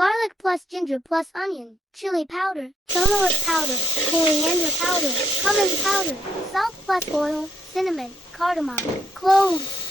garlic plus ginger plus onion, chili powder, turmeric powder, coriander powder, cumin powder, salt plus oil, cinnamon, cardamom, cloves.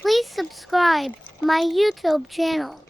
Please subscribe my YouTube channel.